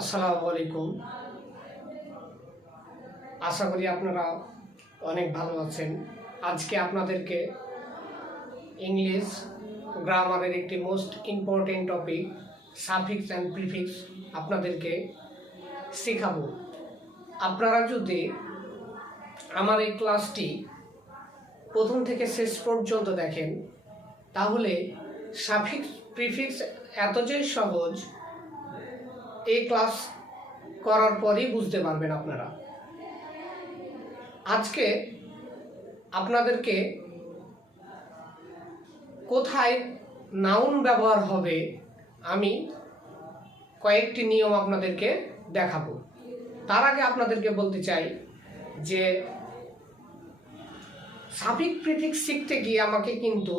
আসসালামু আলাইকুম। আশা করি আপনারা অনেক ভালো আছেন। আজকে আপনাদেরকে ইংলিশ গ্রামারের একটি most important topic suffix and prefix আপনাদেরকে শেখাবো। আপনারা যদি আমার এই ক্লাসটি প্রথম থেকে শেষ পর্যন্ত দেখেন তাহলে সাফিক্স প্রিফিক্স এত যে সহজ এই ক্লাস করার পরেই বুঝতে পারবেন আপনারা। আজকে আপনাদেরকে কোথায় নাউন ব্যবহার হবে আমি কয়েকটি নিয়ম আপনাদেরকে দেখাবো। তার আগে আপনাদেরকে বলতে চাই যে সাফিক্স প্রিফিক্স শিখতে গিয়ে আমাকে কিন্তু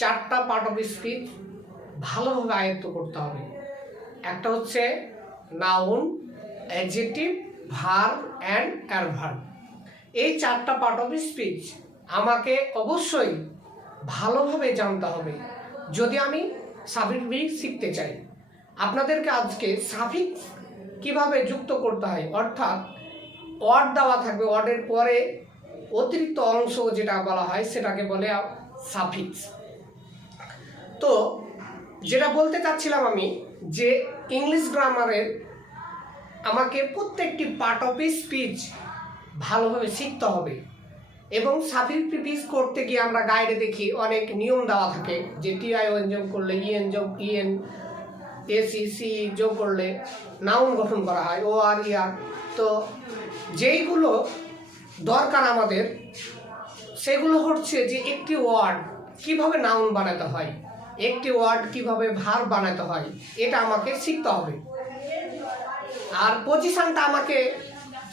4টা পার্ট অফ স্পিচ ভালোভাবে আয়ত্ত করতে হবে। একটা হচ্ছে noun, adjective, verb and adverb. এই 4টা পার্ট অফ স্পিচ আমাকে অবশ্যই ভালোভাবে জানতে হবে যদি আমি সাফিক্স প্রিফিক্স শিখতে চাই। আপনাদেরকে আজকে সাফিক্স কিভাবে যুক্ত করতে হয়, অর্থাৎ ওয়ার্ড দেওয়া থাকবে, ওয়ার্ডের পরে অতিরিক্ত অংশ যেটা বলা হয় সেটাকে বলে সাফিক্স। তো যেটা বলতে চাচ্ছিলাম আমি যে ইংলিশ গ্রামারের আমাকে প্রত্যেকটি পার্ট অফ স্পিচ ভালোভাবে শিখতে হবে এবং সাফিক্স প্রিফিক্স করতে গিয়ে আমরা গাইডে দেখি অনেক নিয়ম দেওয়া থাকে যে tion যোগ করলে en sec যোগ করলে নাউন গঠন করা হয় or er। তো যেইগুলো দরকার আমাদের সেগুলো হচ্ছে যে একটি ওয়ার্ড কিভাবে নাউন বানাতে হয়, একটি ওয়ার্ড কিভাবে ভার্ব বানাতে হয়, এটা আমাকে শিখতে হবে। আর পজিশনটা আমাকে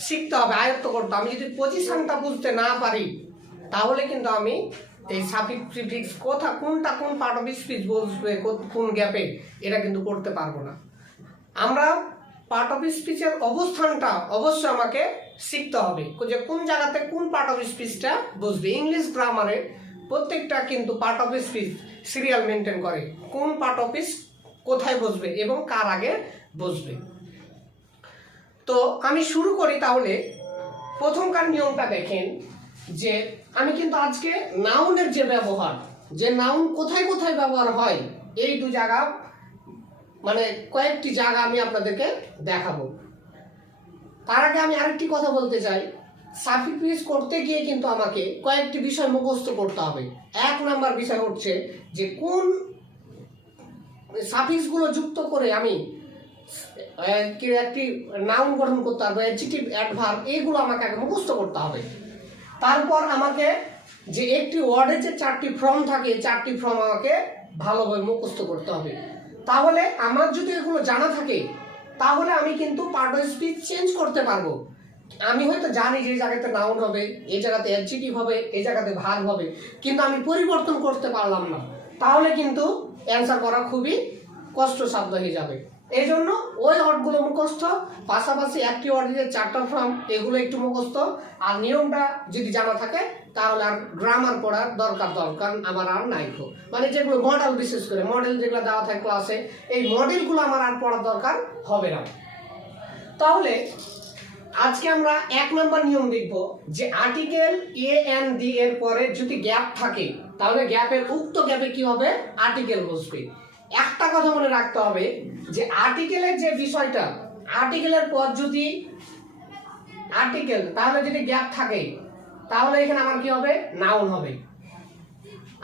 শিখতে হবে, আয়ত্ত করতে। আমি যদি পজিশনটা বুঝতে না পারি তাহলে কিন্তু আমি এই সাফিক্স প্রিফিক্স কোনটা কোন পার্ট অফ স্পিচ বসবে কোন গ্যাপে এটা কিন্তু করতে পারবো না। আমরা পার্ট অফ স্পিচের অবস্থানটা অবশ্যই আমাকে শিখতে হবে যে কোন জায়গাতে কোন পার্ট অফ স্পিচটা বসবে। ইংলিশ গ্রামারে প্রত্যেকটা কিন্তু part of speech serial maintain করে, কোন পার্ট অফ স্পিচ কোথায় বসবে এবং কার আগে বসবে। তো আমি শুরু করি। তাহলে প্রথমকার নিয়মটা দেখেন যে আমি কিন্তু আজকে নাউনের যে ব্যবহার, যে নাউন কোথায় কোথায় ব্যবহার হয় এই দু জায়গা মানে কয়েকটি জায়গা আমি আপনাদেরকে দেখাবো। তার আগে আমি আরেকটি কথা বলতে চাই, সাফিক্স প্রিফিক্স করতে গিয়ে কিন্তু আমাকে কয়েকটি বিষয় মুখস্থ করতে হবে। 1 নাম্বার বিষয় হচ্ছে যে কোন সাফিক্সগুলো যুক্ত করে আমি একটি নাউন গঠন করতে পারবো, অ্যাডজেক্টিভ, অ্যাডভার্ব, এইগুলো আমাকে আগে মুখস্থ করতে হবে। তারপর আমাকে যে একটি ওয়ার্ডের যে 4টি ফর্ম থাকে, 4টি ফর্ম আমাকে ভালোভাবে মুখস্থ করতে হবে। তাহলে আমার যদি এগুলো জানা থাকে তাহলে আমি কিন্তু পার্ট অফ স্পিচ চেঞ্জ করতে পারবো। আমি হয়তো জানি যে এই জায়গাতে নাউন হবে, এই জায়গাতে অ্যাডজেক্টিভ হবে, এই জায়গাতে ভার্ব হবে, কিন্তু আমি পরিবর্তন করতে পারলাম না, তাহলে কিন্তু অ্যান্সার করা খুবই কষ্টসাধ্য হয়ে যাবে। এই জন্য ওই ওয়ার্ডগুলো মুখস্থ, পাশাপাশি একটি ওয়ার্ডের 4টা ফর্ম এগুলো একটু মুখস্থ। আর নিয়মটা যদি জানা থাকে তাহলে আর গ্রামার পড়ার দরকার আমার আর নাই। মানে যেগুলো মডেল, বিশেষ করে মডেল যেগুলো দেওয়া থাকে ক্লাসে, এই মডেলগুলো আমার আর পড়ার দরকার হবে না। তাহলে আজকে আমরা 1 নম্বর নিয়ম দেখব যে আর্টিকেল and এর পরে যদি গ্যাপ থাকে তাহলে গ্যাপের উক্ত গ্যাপে কি হবে, আর্টিকেল বসবে। একটা কথা মনে রাখতে হবে যে আর্টিকেলের যে বিষয়টা, আর্টিকেলের পর যদি আর্টিকেল তাহলে যদি গ্যাপ থাকে তাহলে এখানে আমার কি হবে, নাউন হবে।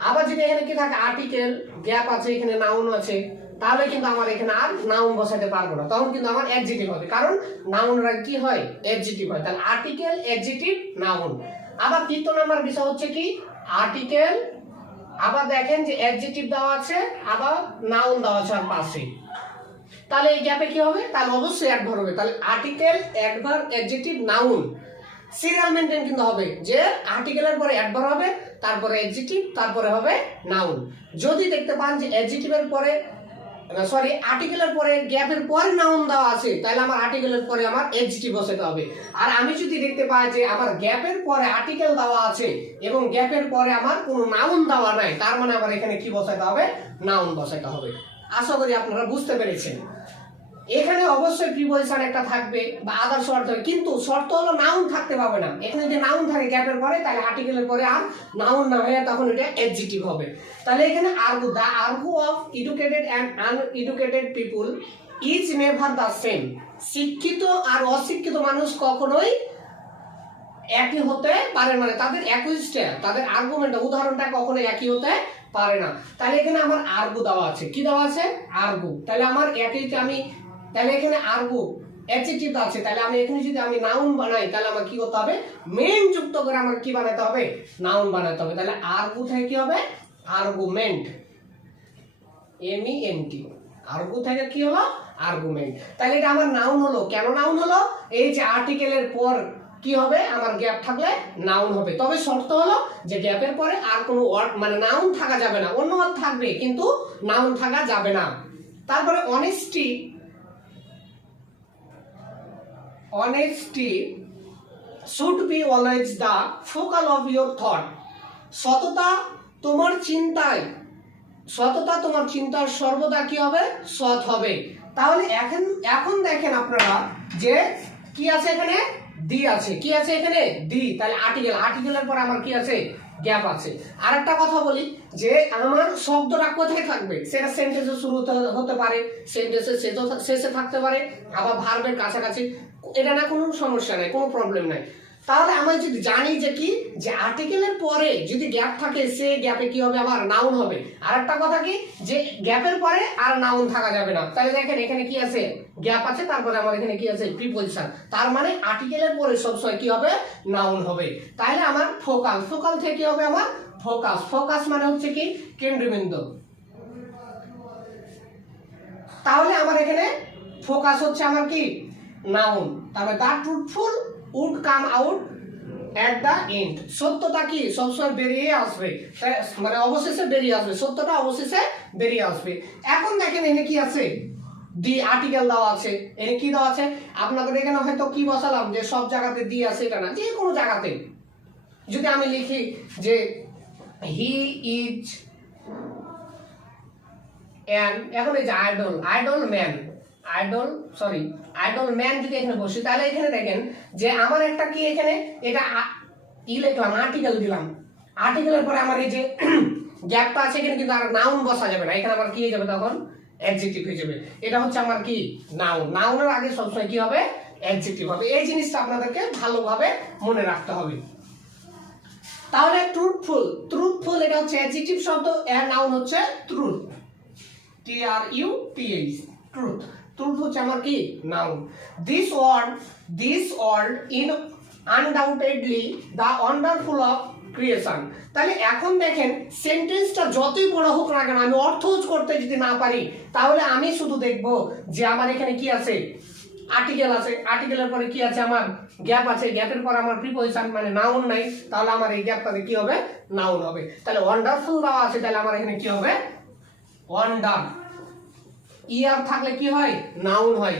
আবার যদি এখানে কি থাকে, আর্টিকেল গ্যাপ আছে, এখানে নাউন আছে, তাহলে কিন্তু আমার এখানে আর নাউন বসাতে পারবো না, তখন কিন্তু আমার অ্যাডজেক্টিভ হবে, কারণ নাউনরা কি হয়, অ্যাডজেক্টিভ হয়। তাহলে আর্টিকেল, অ্যাডজেক্টিভ, নাউন। আবার 3 নম্বর বিষয় হচ্ছে কি, আর্টিকেল, আবার দেখেন যে অ্যাডজেক্টিভ দেওয়া আছে, আবার নাউন দেওয়া আছে আর পাশে, তাহলে এই গ্যাপে কি হবে, তাহলে অবশ্যই অ্যাডভার্ব হবে। তাহলে article, adverb, adjective, noun serial maintain কিন্তু হবে, যে আর্টিকেলের পরে অ্যাডভার্ব হবে, তারপরে অ্যাডজেক্টিভ, তারপরে হবে নাউন। যদি দেখতে পান যে অ্যাডজেক্টিভের পরে আর্টিকেলের পরে গ্যাপের পরে নাউন দেওয়া আছে, তাহলে আমার আর্টিকেলের পরে আমার অ্যাডজেক্টিভ বসাতে হবে। আর আমি যদি দেখতে পাই যে আমার গ্যাপের পরে আর্টিকেল দেওয়া আছে এবং গ্যাপের পরে আমার কোনো নাউন দেওয়া নাই, তার মানে আমার এখানে কি বসাতে হবে, নাউন বসাতে হবে। আশা করি আপনারা বুঝতে পেরেছেন। এখানে অবশ্যই প্রিপজিশন একটা থাকবে বা আদার্স ওয়ার্ড থাকবে, কিন্তু শর্ত হলো নাউন থাকতে পাবে না। এখানে যদি নাউন থাকে গ্যাপের পরে, তাহলে আর্টিকেলের পরে আর নাউন না হয়ে তখন এটা অ্যাডজেক্টিভ হবে। তাহলে এখানে argue, the argue of educated and uneducated people is never the same. শিক্ষিত আর অশিক্ষিত মানুষ কখনোই একই হতে পারে, মানে তাদের অ্যাকুইস্টে তাদের আর্গুমেন্ট উদাহরণটা কখনো একই হতে পারে না। তাহলে এখানে আমার আর্গু দেওয়া আছে, কি দেওয়া আছে? আর্গু। তাহলে আমার একইতে আমি, তাহলে এখানে আর্গু অ্যাডজেক্টিভ আছে, তাহলে আমি এখানে যদি আমি নাউন বানাই তাহলে আমার কি করতে হবে? মেন যুক্ত করে আমার কি বানাতে হবে? নাউন বানাতে হবে। তাহলে আর্গু থেকে কি হবে? Argument, MENT। আর্গু থেকে কি হলো? আর্গুমেন্ট। তাহলে এটা আমার নাউন হলো। কেন নাউন হলো? এই যে আর্টিকেলের পর কি হবে? আমার গ্যাপ থাকলে নাউন হবে। তবে শর্ত হলো যে গ্যাপের পরে আর কোনো ওয়ার্ড মানে নাউন থাকা যাবে না, অন্য ওয়ার্ড থাকবে কিন্তু নাউন থাকা যাবে না। তারপরে honesty, should be always the focal of your thought। সততা তোমার চিন্তার সর্বদা কি হবে? সৎ হবে। তাহলে এখন দেখেন আপনারা যে কি আছে এখানে? দি আছে। কি আছে এখানে? দি। তাহলে আর্টিকেলের পর আমার কি আছে? গ্যাপ আছে। আরেকটা কথা বলি যে আমার শব্দটা কোথায় থাকবে? সেটা সেন্টেন্সে শুরু হতে পারে, সেন্টেন্সের শেষে থাকতে পারে, আবার ভার্বের কাছাকাছি। এটা না কোনো সমস্যা নাই, কোনো প্রবলেম নাই। তাহলে আমরা যদি জানি যে কি, যে আর্টিকেলের পরে যদি গ্যাপ থাকে সে গ্যাপে কি হবে? আবার নাউন হবে। আর একটা কথা কি, যে গ্যাপের পরে আর নাউন থাকা যাবে না। তাহলে দেখেন এখানে কি আছে? গ্যাপ আছে, তারপরে আমার এখানে কি আছে? প্রিপজিশন। তার মানে আর্টিকেলের পরে সবসময় কি হবে? নাউন হবে। তাহলে আমার ফোকাল থেকে কি হবে? আমার ফোকাস মানে হচ্ছে কি? কেন্দ্রবিন্দু। তাহলে আমার এখানে ফোকাস হচ্ছে আমার কি? নাউন। তারপরে the truthful would come out at the end। সত্যটা কি? সবসময় বেরিয়ে আসবে, মানে অবশেষে বেরিয়ে আসবে, সত্যটা অবশেষে বেরিয়ে আসবে। এখন দেখেন এখানে কি আছে? দি আর্টিকেল দেওয়া আছে। এখানে কি দেওয়া আছে? আপনাদের এখানে হয়তো কি বসালাম যে সব জায়গাতে দি আছে, এটা না, যে কোনো জায়গাতে যদি আমি লিখি যে হি ইজ অ্যান, এখন এই যে আইডল ম্যান যদি এখানে বসি, তাহলে এখানে দেখেন যে আমার একটা কি এখানে এটা লিখলাম, আর্টিকেল দিলাম। আর্টিকেলের পরে আমার এই যে গ্যাপটা আছে, এখানে কিন্তু আর নাউন বসা যাবে না, এখানে আমার কি হয়ে যাবে? তখন অ্যাডজেক্টিভ হয়ে যাবে। এটা হচ্ছে আমার কি? নাউন। নাউনের আগে সবসময় কি হবে? অ্যাডজেক্টিভ হবে। এই জিনিসটা আপনাদেরকে ভালোভাবে মনে রাখতে হবে। তাহলে ট্রুথফুল এটা হচ্ছে অ্যাডজেক্টিভ শব্দ, এর নাউন হচ্ছে ট্রুথ, TRUTH, ট্রুথ হচ্ছে আমার কি? Noun. This world in undoubtedly the wonderful of creation. তাহলে এখন দেখেন সেন্টেন্সটা যতই বড় হোক না কেন, আমি অর্থ করতে যদি না পারি, তাহলে আমি শুধু দেখব যে আমার এখানে কি আছে? আর্টিকেল আছে, আর্টিকেলের পরে কি আছে? আমার গ্যাপ আছে, গ্যাপের পর আমার প্রিপজিশন মানে নাউন নাই, তাহলে আমার এই গ্যাপটাতে কি হবে? নাউন হবে। তাহলে ওয়ান্ডারফুল দেওয়া আছে, তাহলে আমার এখানে কি হবে? ওয়ান্ডার। ইয়ার থাকলে কি হয়? নাউন হয়।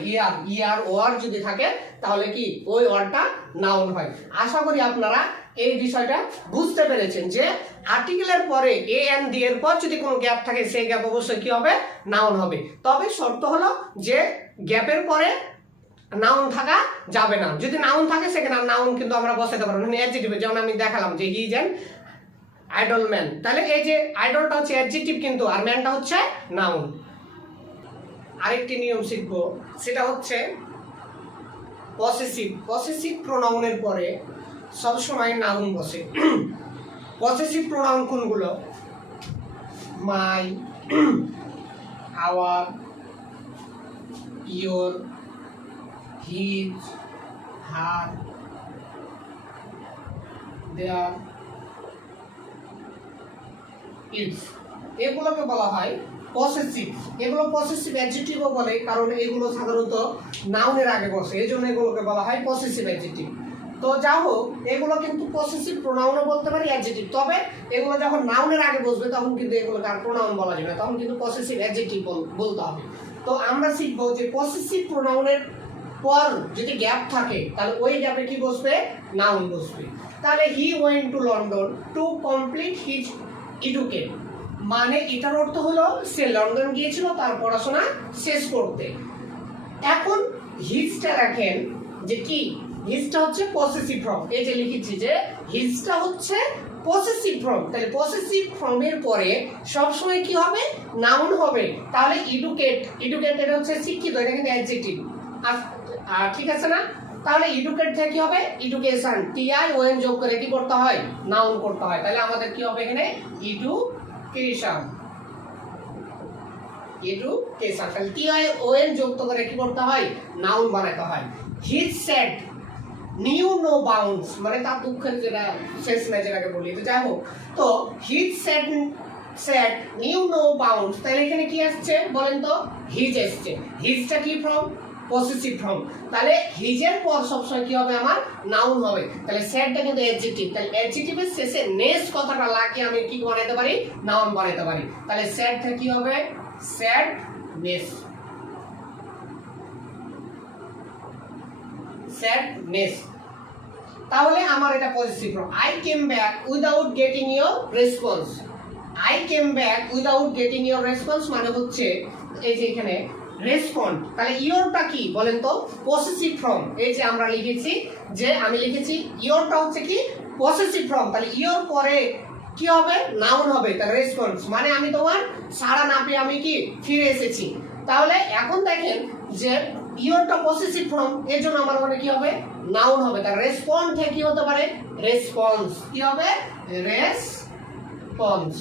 ইয়ার ওয়ার যদি থাকে তাহলে কি ওই ওয়ার্ডটা নাউন হয়। আশা করি আপনারা এই বিষয়টা বুঝতে পেরেছেন যে আর্টিকেলের পরে AND এর পর যদি কোনো গ্যাপ থাকে সেই গ্যাপ অবশ্যই কি হবে? নাউন হবে। তবে শর্ত হলো যে গ্যাপের পরে নাউন থাকা যাবে না। যদি নাউন থাকে সেখানে নাউন কিন্তু আমরা বসাতে পারবো না, অ্যাডজেক্টিভ। যেমন আমি দেখালাম যে he is an idol man, তাহলে এই যে আইডলটা হচ্ছে অ্যাডজেক্টিভ কিন্তু, আর ম্যানটা হচ্ছে নাউন। আরেকটি নিয়ম শিখবো, সেটা হচ্ছে পসেসিভ প্রোনাউনের পরে সবসময় নাউন বসে। পসেসিভ প্রোনাউন কোনগুলো? My, our, your, his, her, their, its, এগুলোকে বলা হয় পসেসিভ। এগুলো পসেসিভ অ্যাডজেক্টিভও বলে, কারণ এগুলো সাধারণত নাউনের আগে বসে, এই জন্য এগুলোকে বলা হয় পসেসিভ অ্যাডজেক্টিভ। তো যা হোক, এগুলো কিন্তু পসেসিভ প্রোনাউনও বলতে পারি, অ্যাডজেক্টিভ। তবে এগুলো যখন নাউনের আগে বসবে তখন কিন্তু এগুলোকে আর প্রোনাউন বলা যাবে না, তখন কিন্তু পসেসিভ অ্যাডজেক্টিভ বলতে হবে। তো আমরা শিখবো যে পসেসিভ প্রোনাউনের পর যদি গ্যাপ থাকে তাহলে ওই গ্যাপে কি বসবে? নাউন বসবে। তাহলে he went to London to complete his education, মানে এটার অর্থ হলো সে লন্ডন গিয়েছিল তার পড়াশোনা শেষ করতে। এখন হিজটা রাখেন যে কি, হিজটা হচ্ছে পসেসিভ ফর্ম। এই যে লিখেছি যে হিজটা হচ্ছে পসেসিভ ফর্ম, তাহলে পসেসিভ ফর্মের পরে সবসময় কি হবে, নাউন হবে। তাহলে এডুকেট, এডুকেট এটা হচ্ছে শিক্ষিত, এটা কিন্তু অ্যাডজেক্টিভ। আর ঠিক আছে না? তাহলে এডুকেট থেকে কি হবে, এডুকেশন, tion যোগ করে কি করতে হয়, নাউন করতে হয়। তাহলে আমাদের কি হবে এখানে, এডুকেশন, এডুকেশন। তাহলে tion যুক্ত করে কি করতে হয়, নাউন বানাতে হয়। His sad knew no bounds, মানে তার দুঃখের যেটা শেষ নাই যেটাকে বলি, তো যাই হোক। তো his sad knew no bounds, তাহলে এখানে কি আসছে বলেন তো, হিজ আসছে। হিজটা কি ফর্ম, পসেসিভ ফর্ম। তাহলে হিজের পর সবসময় কি হবে, আমার নাউন হবে। তাহলে স্যাডটা কিন্তু অ্যাডজেক্টিভ, তাহলে অ্যাডজেক্টিভের শেষে নেস কথাটা লাগিয়ে আমি কি বানাতে পারি, নাউন বানাতে পারি। তাহলে স্যাডটা কি হবে, স্যাডনেস, স্যাডনেস। তাহলে আমার এটা positive form. I came back without getting your response. I came back without getting your response মানে হচ্ছে এই যে এখানে রেসপন্ড। তাহলে ইওরটা কি বলেন তো, পসেসিভ ফর্ম। এই যে আমরা লিখেছি, যে আমি লিখেছি ইওরটা হচ্ছে কি, পসেসিভ ফর্ম। তাহলে ইওর পরে কি হবে, নাউন হবে। তাহলে রেসপন্স মানে আমি তোমার সাড়া না পেয়ে আমি কি ফিরে এসেছি। তাহলে এখন দেখেন যে ইওরটা পসেসিভ ফর্ম, এর জন্য আমার মানে কি হবে, নাউন হবে। তাহলে রেসপন্ড থেকে কি হতে পারে, রেসপন্স। কি হবে, রেসপন্স।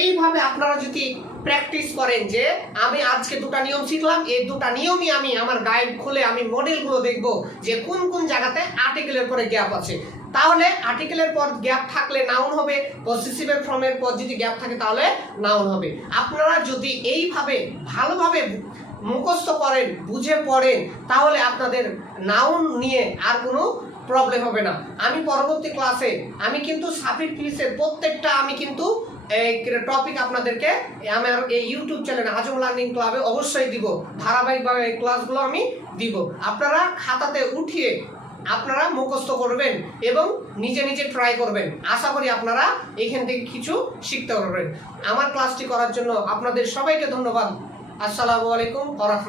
এইভাবে আপনারা যদি প্র্যাকটিস করেন, যে আমি আজকে দুটো নিয়ম শিখলাম, এই দুটো নিয়মই আমি আমার গাইড খুলে আমি মডেলগুলো দেখব যে কোন কোন জায়গাতে আর্টিকেলের পরে গ্যাপ আছে। তাহলে আর্টিকেলের পর গ্যাপ থাকলে নাউন হবে, পসেসিভের ফর্মের পর যদি গ্যাপ থাকে তাহলে নাউন হবে। আপনারা যদি এইভাবে ভালোভাবে মুখস্থ করেন, বুঝে পড়েন, তাহলে আপনাদের নাউন নিয়ে আর কোনো প্রবলেম হবে না। আমি পরবর্তী ক্লাসে আমি কিন্তু সাফিক্সের প্রত্যেকটা আমি কিন্তু এই টপিক আপনাদেরকে আমার এই ইউটিউব চ্যানেলে আজম লার্নিং ক্লাবে অবশ্যই দিব, ধারাবাহিকভাবে এই ক্লাসগুলো আমি দিব। আপনারা খাতাতে উঠিয়ে আপনারা মুখস্থ করবেন এবং নিজে নিজে ট্রাই করবেন। আশা করি আপনারা এখান থেকে কিছু শিখতে পারবেন। আমার ক্লাসটি করার জন্য আপনাদের সবাইকে ধন্যবাদ। আসসালামু আলাইকুম ওয়া রাহমাতুল্লাহ।